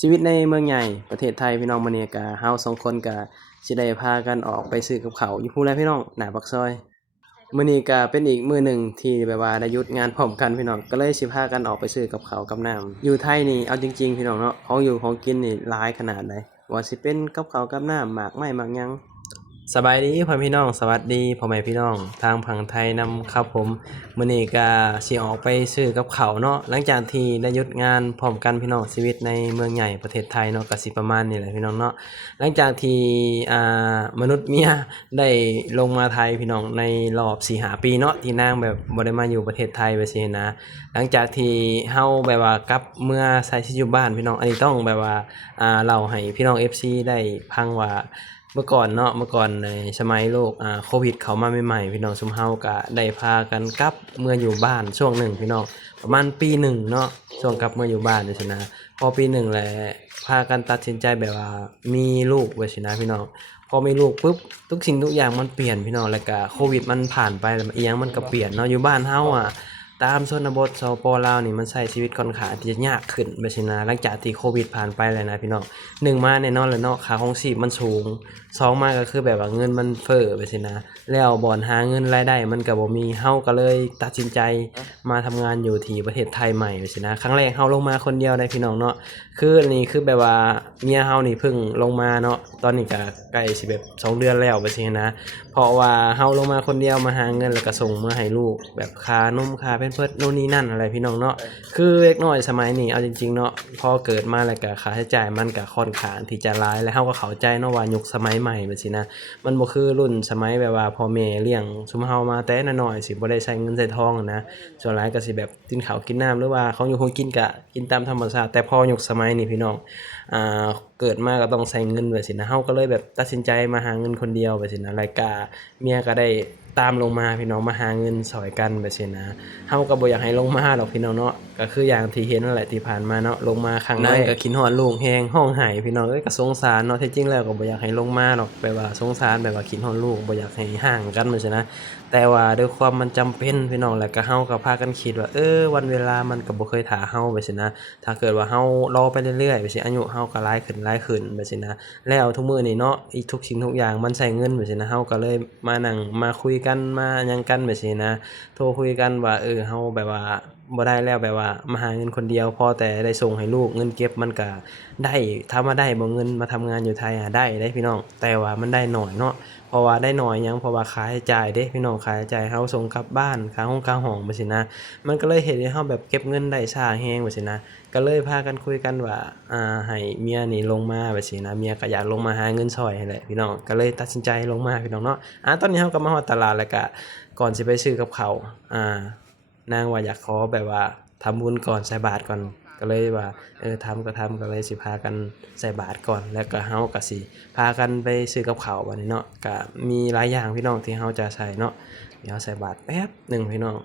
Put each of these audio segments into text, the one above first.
ชีวิตในเมืองใหญ่ประเทศไทยพี่น้องมื้อนี้ก็เฮา2คนก็สิได้พากันออกไปซื้อกับข้าวอยู่พู้นแหละพี่น้องหน้าปากซอยมื้อนี้ก็เป็นอีกมื้อหนึ่งที่แบบว่าได้หยุดงานพร้อมกันพี่น้องก็เลยสิพากันออกไปซื้อกับข้าวกับน้ำอยู่ไทยนี่เอาจริงๆพี่น้องเนาะของอยู่ของกินนี่หลายขนาดใดว่าสิเป็นกับข้าวกับน้ำหมากไม้หมากหยังสบายดีพ่อพี่น้องสวัสดีพ่อแม่พี่น้องทางฝั่งไทยนำครับผมมื้อนี้ก็สิออกไปซื้อกับข้าวเนาะหลังจากที่ได้หยุดงานพร้อมกันพี่น้องชีวิตในเมืองใหญ่ประเทศไทยเนาะก็สิประมาณนี้แหละพี่น้องเนาะหลังจากที่มนุษย์เมียได้ลงมาไทยพี่น้องในรอบ4-5 ปีเนาะที่นางแบบบ่ได้มาอยู่ประเทศไทยไปซี้นะหลังจากที่เฮาแบบว่ากลับเมื่อใช้ชีวิตอยู่บ้านพี่น้องอันนี้ต้องแบบว่าเล่าให้พี่น้อง FC ได้ฟังว่าเมื่อก่อนเนาะเมื่อก่อนในสมัยโรคโควิดเข้ามาใหม่ๆพี่น้องซุมเฮาก็ได้พากันกลับเมื่ออยู่บ้านช่วงหนึ่งพี่น้องประมาณปีหนึ่งเนาะช่วงกลับเมื่ออยู่บ้านจังซี่นะพอปีหนึ่งแล้วพากันตัดสินใจแบบว่ามีลูกว่าซี้นะพี่น้องพอมีลูกปุ๊บทุกสิ่งทุกอย่างมันเปลี่ยนพี่น้องแล้วก็โควิดมันผ่านไปแล้วอีหยังมันก็เปลี่ยนเนาะอยู่บ้านเฮาตามชนบทสปลาวนี่มันใช้ชีวิตค่อนข้างที่จะยากขึ้นไปซี้นะหลังจากที่โควิดผ่านไปแล้วนะพี่น้อง1มาแน่นอนแหละเนาะค่าครองชีพมันสูง2มาก็คือแบบว่าเงินมันเฟ้อไปซี้นะแล้วบ่อนหาเงินรายได้มันก็บ่มีเฮาก็เลยตัดสินใจมาทำงานอยู่ที่ประเทศไทยใหม่ไปซี้นะครั้งแรกเฮาลงมาคนเดียวได้พี่น้องเนาะคือนี่คือแบบว่าเมียเฮานี่เพิ่งลงมาเนาะตอนนี้ก็ใกล้สิแบบ2 เดือนแล้วไปซี้นะเพราะว่าเฮาลงมาคนเดียวมาหาเงินแล้วก็ส่งมาให้ลูกแบบค่านมค่าแพมเพิร์สนู่นนี่นั่นอะไรพี่น้องเนาะคือเด็กน้อยสมัยนี้เอาจริงๆเนาะพอเกิดมาแล้วก็ค่าใช้จ่ายมันก็ค่อนข้างที่จะหลายแล้วเฮาก็เข้าใจเนาะว่ายุคสมัยใหม่แบบซี้นะมันบ่คือรุ่นสมัยแบบว่าพ่อแม่เลี้ยงซุมเฮามาแต่น้อยๆสิบ่ได้ใช้เงินใช้ทองอะนะส่วนหลายก็สิแบบกินข้าวกินน้ำหรือว่าของอยู่ของกินก็กินตามธรรมชาติแต่พอยุคสมัยนี้พี่น้องอ่เกิดมาก็ต้องใช้เงินแบบซี้นะเฮาก็เลยแบบตัดสินใจมาหาเงินคนเดียวแบบซี้นะแล้วก็เมียก็ได้ตามลงมาพี่น้องมาหาเงินช่วยกันแบบซี้นะเฮาก็บ่อยากให้ลงมาดอกพี่น้องเนาะก็คืออย่างที่เห็นนั่นแหละที่ผ่านมาเนาะลงมาครั้งแรกก็คิดฮอดลูกแฮงร้องไห้พี่น้องเอ้ยก็สงสารเนาะแท้จริงแล้วก็บ่อยากให้ลงมาดอกแบบว่าสงสารแบบว่าคิดฮอดลูกบ่อยากให้ห่างกันจังซี้นะแต่ว่าด้วยความมันจำเป็นพี่น้องแล้วก็เฮาก็พากันคิดว่าวันเวลามันก็บ่เคยท่าเฮาแบบซี้นะถ้าเกิดว่าเฮารอไปเรื่อยๆแบบซี้อายุเฮาก็หลายขึ้นแบบซี้นะแล้วทุกมื้อนี้เนาะอีกทุกสิ่งทุกอย่างมันใช้เงินแบบซี้นะเฮาก็เลยมานั่งมาคุยกันมาหยังกันแบบซี้นะโทรคุยกันว่าเฮาแบบว่าบ่ได้แล้วแบบว่ามาหาเงินคนเดียวพอแต่ได้ส่งให้ลูกเงินเก็บมันก็ได้ถามว่าได้บ่เงินมาทำงานอยู่ไทยได้เด้พี่น้องแต่ว่ามันได้น้อยเนาะเพราะว่าได้น้อยหยังเพราะว่าค่าใช้จ่ายเด้พี่น้องค่าใช้จ่ายเฮาส่งกลับบ้านค่าห้องแบบซี้นะมันก็เลยเฮ็ดให้เฮาแบบเก็บเงินได้ช้าแรงแบบซี้นะก็เลยพากันคุยกันว่าให้เมียนี่ลงมาแบบซี้นะเมียก็อยากลงมาหาเงินช่วยนั่นแหละพี่น้องก็เลยตัดสินใจลงมาพี่น้องเนาะตอนนี้เฮาก็มาฮอดตลาดแล้วก็ก่อนสิไปซื้อกับข้าวนางว่าอยากขอแบบว่าทำบุญก่อนใส่บาตรก่อนก็เลยว่าทำก็ทำก็เลยสิพากันใส่บาตรก่อนแล้วก็เฮาก็สิพากันไปซื้อกับข้าวบัดนี้เนาะก็มีหลายอย่างพี่น้องที่เฮาจะใช้เนาะเดี๋ยวใส่บาตรแป๊บหนึ่งพี่น้อง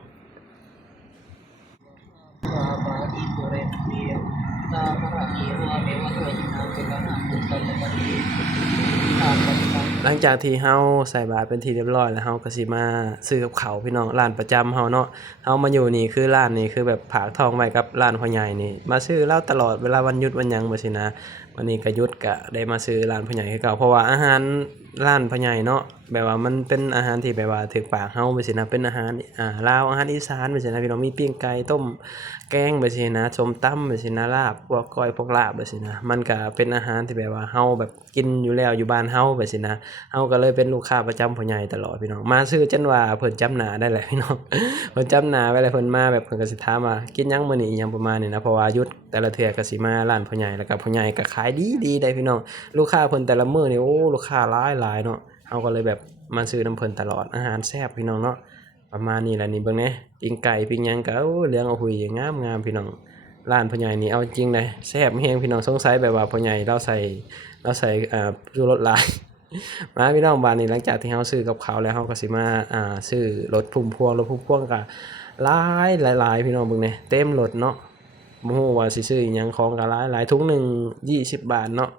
หลังจากที่เฮาใส่บาตรเป็นที่เรียบร้อยแล้วเฮาก็สิมาซื้อกับข้าวพี่น้องร้านประจำเฮาเนาะเฮามาอยู่นี่คือร้านนี้คือแบบฝากท้องไว้กับร้านพ่อใหญ่นี่มาซื้อเลาตลอดเวลาวันหยุดวันหยังแบบซี้นะวันนี้ก็หยุดก็ได้มาซื้อร้านพ่อใหญ่คือเก่าเพราะว่าอาหารร้านพ่อใหญ่เนาะแบบว่ามันเป็นอาหารที่แบบว่าถูกปากเฮาแบบซี้นะเป็นอาหารลาวอาหารอีสานแบบซี้นะพี่น้องมีปิ้งไก่ต้มแกงแบบซี้นะส้มตำแบบซี้นะลาบพวกก้อยพวกลาบแบบซี้นะมันก็เป็นอาหารที่แบบว่าเฮาแบบกินอยู่แล้วอยู่บ้านเฮาแบบซี้นะ เฮาก็เลยเป็นลูกค้าประจำพ่อใหญ่ตลอดพี่น้องมาซื้อจนว่าเพิ่นจำหน้าได้แหละพี่น้องเพิ่นจำหน้าไว้แล้วเพิ่นมาแบบเพิ่นก็สิถามว่ากินหยังมื้อนี้อิหยังประมาณนี้นะเพราะว่าหยุดแต่ละเทื่อก็สิมาร้านพ่อใหญ่แล้วก็พ่อใหญ่ก็ขายดีได้พี่น้องลูกค้าเพิ่นแต่ละมื้อนี่โอ้ลูกค้าหลายๆเนาะเฮาก็เลยแบบมาซื้อนำเพิ่นตลอดอาหารแซ่บพี่น้องเนาะประมาณนี้แหละนี่เบิ่งแหน่ปิ้งไก่ปิ้งหยังก็โอ้เหลืองอหุ่ยงามๆพี่น้องร้านพ่อใหญ่นี่เอาจริงเลยแซ่บแฮงพี่น้องสงสัยแบบว่าพ่อใหญ่เราใส่ชูรสหลาย มาพี่น้องบ้านนี้หลังจากที่เฮาซื้อกับข้าวแล้วเฮาก็สิมาซื้อรถพุ่มพวงรถพุ่มพวงก็หลายพี่น้องเบิ่งแหน่เต็มรถเนาะบ่ฮู้ว่าสิซื้ออิหยังของก็หลายถุงหนึ่ง20 บาทเนาะ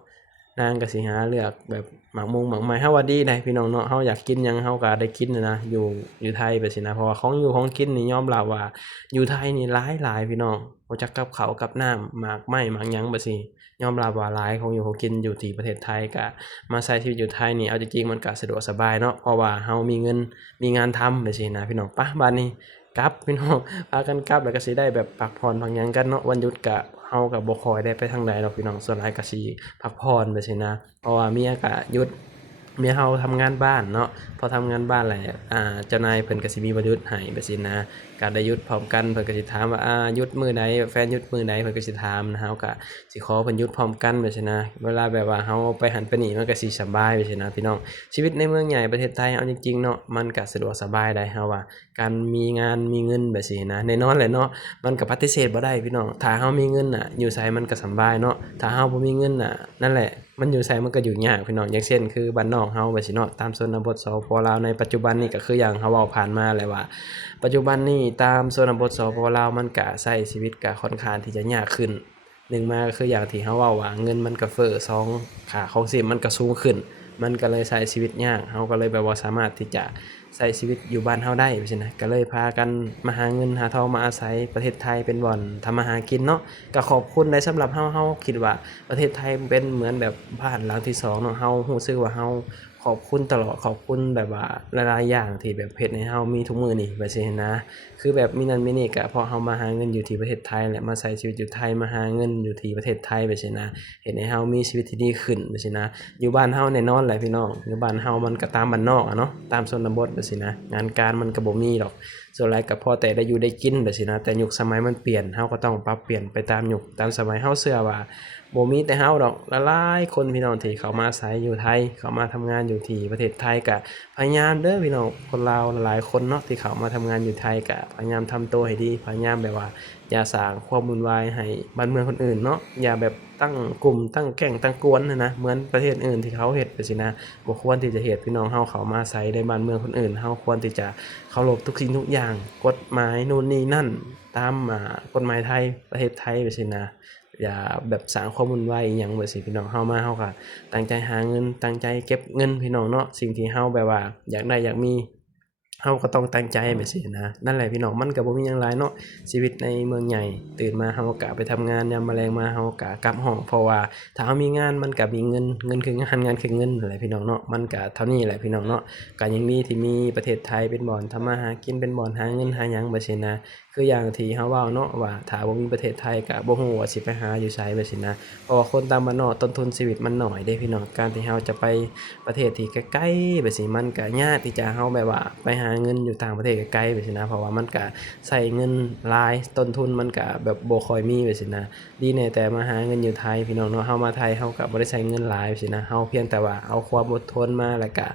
นางก็สิหาเลือกแบบหมากมุงหมากไม้เฮาว่าดีได้พี่น้องเนาะเฮาอยากกินหยังเฮาก็ได้กินนะอยู่ไทยไปซี้นะเพราะว่าของอยู่ของกินนี่ยอมรับว่าอยู่ไทยนี่หลายพี่น้องบ่จักกับข้าวกับน้ำหมากไม้หมากหยังบ่ซี้ ยอมรับว่าหลายของอยู่ของกินอยู่ที่ประเทศไทยก็มาใช้ชีวิตอยู่ไทยนี่เอาจริงๆมันก็สะดวกสบายเนาะเพราะว่าเฮามีเงินมีงานทำจังซี่นะพี่น้องไปบัดนี้กลับพี่น้องพากันกลับแล้วก็สิได้แบบพักผ่อนพักหยังกันเนาะวันหยุดก็เฮาก็บ่ค่อยได้ไปทางใดดอกพี่น้องส่วนหลายก็สิพักผ่อนจังซี่นะเพราะว่าเมียก็หยุดเมียเฮาทำงานบ้านเนาะพอทำงานบ้านแล้วเจ้านายเพิ่นก็สิมีวันหยุดให้จังซี่นะก็ได้หยุดพร้อมกันเพิ่นก็สิถามว่าหยุดมื้อใดแฟนหยุดมื้อใดเพิ่นก็สิถามนะเฮาก็สิขอเพิ่นหยุดพร้อมกันจังซี่นะเวลาแบบว่าเฮาไปหั้นไปนี่มันก็สิสำบายจังซี่นะพี่น้องชีวิตในเมืองใหญ่ประเทศไทยเอาจริงๆเนาะมันก็สะดวกสบายได้เฮาว่าการมีงานมีเงินแบบซี้นะแน่นอนแหละเนาะมันก็ปฏิเสธบ่ได้พี่น้องถ้าเฮามีเงินน่ะอยู่ไสมันก็สำบายเนาะถ้าเฮาบ่มีเงินน่ะนั่นแหละมันอยู่ไสมันก็อยู่ยากพี่น้องอย่างเช่นคือบ้านนอกเฮาแบบซี้เนาะตามชนบทสปปลาวในปัจจุบันนี้ก็คืออย่างเฮาเว้าผ่านมาแหละว่าปัจจุบันนี้ตามชนบทสปปลาวมันก็ใช้ชีวิตก็ค่อนข้างที่จะยากขึ้น1มาก็คืออย่างที่เฮาเว้าว่าเงินมันก็เฟ้อ2ค่าของชีพมันก็สูงขึ้นมันก็เลยใช้ชีวิตยากเฮาก็เลยแบบว่าสามารถที่จะใช้ชีวิตอยู่บ้านเฮาได้จังซี่นะก็เลยพากันมาหาเงินหาทองมาอาศัยประเทศไทยเป็นบ่อนทำมาหากินเนาะก็ขอบคุณได้สำหรับเฮาคิดว่าประเทศไทยเป็นเหมือนแบบบ้านหลังที่2เนาะเฮารู้สึกว่าเฮาขอบคุณตลอดขอบคุณแบบว่าหลายๆอย่างที่แบบเฮ็ดให้เฮามีทุกมื้อนี้แบบซี้นะคือแบบมีนั่นมีนี่ก็เพราะเฮามาหาเงินอยู่ที่ประเทศไทยแหละมาใช้ชีวิตอยู่ไทยมาหาเงินอยู่ที่ประเทศไทยแบบซี้นะเฮ็ดให้เฮามีชีวิตที่ดีขึ้นแบบซี้นะอยู่บ้านเฮาแน่นอนแหละพี่น้องอยู่บ้านเฮามันก็ตามบ้านนอกอะเนาะตามชนบทแบบซี้นะงานการมันก็บ่มีดอกส่วนหลายก็พอแต่ได้อยู่ได้กินแบบซี้นะแต่ยุคสมัยมันเปลี่ยนเฮาก็ต้องปรับเปลี่ยนไปตามยุคตามสมัยเฮาเชื่อว่าบ่มีแต่เฮาดอกหลายๆคนพี่น้องที่เขามาอาศัยอยู่ไทยเขามาทำงานอยู่ที่ประเทศไทยก็พยายามเด้อพี่น้องคนลาวหลายๆคนเนาะที่เขามาทำงานอยู่ไทยก็พยายามทำตัวให้ดีพยายามแบบว่าอย่าสร้างความวุ่นวายให้บ้านเมืองคนอื่นเนาะอย่าแบบตั้งกลุ่มตั้งแก๊งตั้งกวนนะเหมือนประเทศอื่นที่เขาเฮ็ดจังซี่นะบ่ควรที่จะเฮ็ดพี่น้องเฮาเข้ามาอาศัยในบ้านเมืองคนอื่นเฮาควรที่จะเคารพทุกสิ่งทุกอย่างกฎหมายนู่นนี่นั่นตามกฎหมายไทยประเทศไทยจังซี่นะอย่าแบบสร้างความวุ่นวายอิหยังแบบซี้พี่น้องเฮามาเฮาก็ตั้งใจหาเงินตั้งใจเก็บเงินพี่น้องเนาะสิ่งที่เฮาแบบว่าอยากได้อยากมีเฮาก็ต้องตั้งใจแบบซี้นะนั่นแหละพี่น้องมันก็บ่มีหยังหลายเนาะชีวิตในเมืองใหญ่ตื่นมาเฮาก็ไปทำงานยามแมลงมาเฮาก็กลับห้องเพราะว่าถ้าเฮามีงานมันก็มีเงินเงินคืองานงานคือเงินนั่นแหละพี่น้องเนาะมันก็เท่านี้แหละพี่น้องเนาะก็ยังดีที่มีประเทศไทยเป็นบ่อนทำมาหากินเป็นบ่อนหาเงินหาหยังแบบซี้นะคืออย่างที่เฮาเว้าเนาะว่าถ้าบ่มีประเทศไทยก็บ่ฮู้ว่าสิไปหาอยู่ไสแบบซี้นะเพราะว่าคนตามบ้านนอกต้นทุนชีวิตมันน้อยเด้พี่น้องการที่เฮาจะไปประเทศที่ใกล้ๆแบบซี้มันก็ยากที่จะเฮาแบบว่าไปหาเงินอยู่ต่างประเทศไกลๆแบบซี้นะเพราะว่ามันก็ใช้เงินหลายต้นทุนมันก็แบบบ่ค่อยมีแบบซี้นะดีแน่แต่มาหาเงินอยู่ไทยพี่น้องเนาะเฮามาไทยเฮาก็บ่ได้ใช้เงินหลายแบบซี้นะเฮาเพียงแต่ว่าเอาความอดทนมาแล้วก็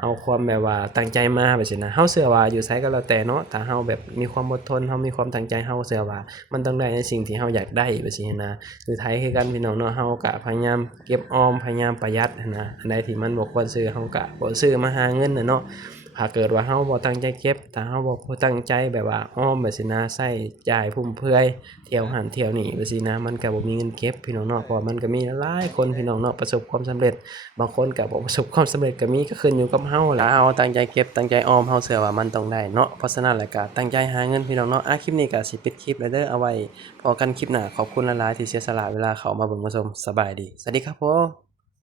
เอาความแบบว่าตั้งใจมาแบบซี้นะเฮาเชื่อว่าอยู่ไสก็แล้วแต่เนาะถ้าเฮาแบบมีความอดทนเฮามีความตั้งใจเฮาเชื่อว่ามันต้องได้ในสิ่งที่เฮาอยากได้แบบซี้นะอยู่ไทยคือกันพี่น้องเนาะเฮาก็พยายามเก็บออมพยายามประหยัดหั้นนะอันใดที่มันบ่ควรซื้อเฮาก็บ่ซื้อมาหาเงินน่ะเนาะถ้าเกิดว่าเฮาบ่ตั้งใจเก็บถ้าเฮาบ่ตั้งใจแบบว่าออมแบบซี้นะใช้จ่ายฟุ่มเฟือยเที่ยวหั้นเที่ยวนี่แบบซี้นะมันก็บ่มีเงินเก็บพี่น้องเนาะเพราะว่ามันก็มีหลายคนพี่น้องเนาะประสบความสำเร็จบางคนก็บ่ประสบความสำเร็จก็มีก็ขึ้นอยู่กับเฮาแหละถ้าเฮาตั้งใจเก็บตั้งใจออมเฮาเชื่อว่ามันต้องได้เนาะเพราะฉะนั้นแล้วก็ตั้งใจหาเงินพี่น้องเนาะคลิปนี้ก็สิปิดคลิปแล้วเด้อเอาไว้พอกันคลิปหน้าขอบคุณหลายๆที่เสียสละเวลาเข้ามาเบิ่งมาชมสบายดีสวัสดีครับผม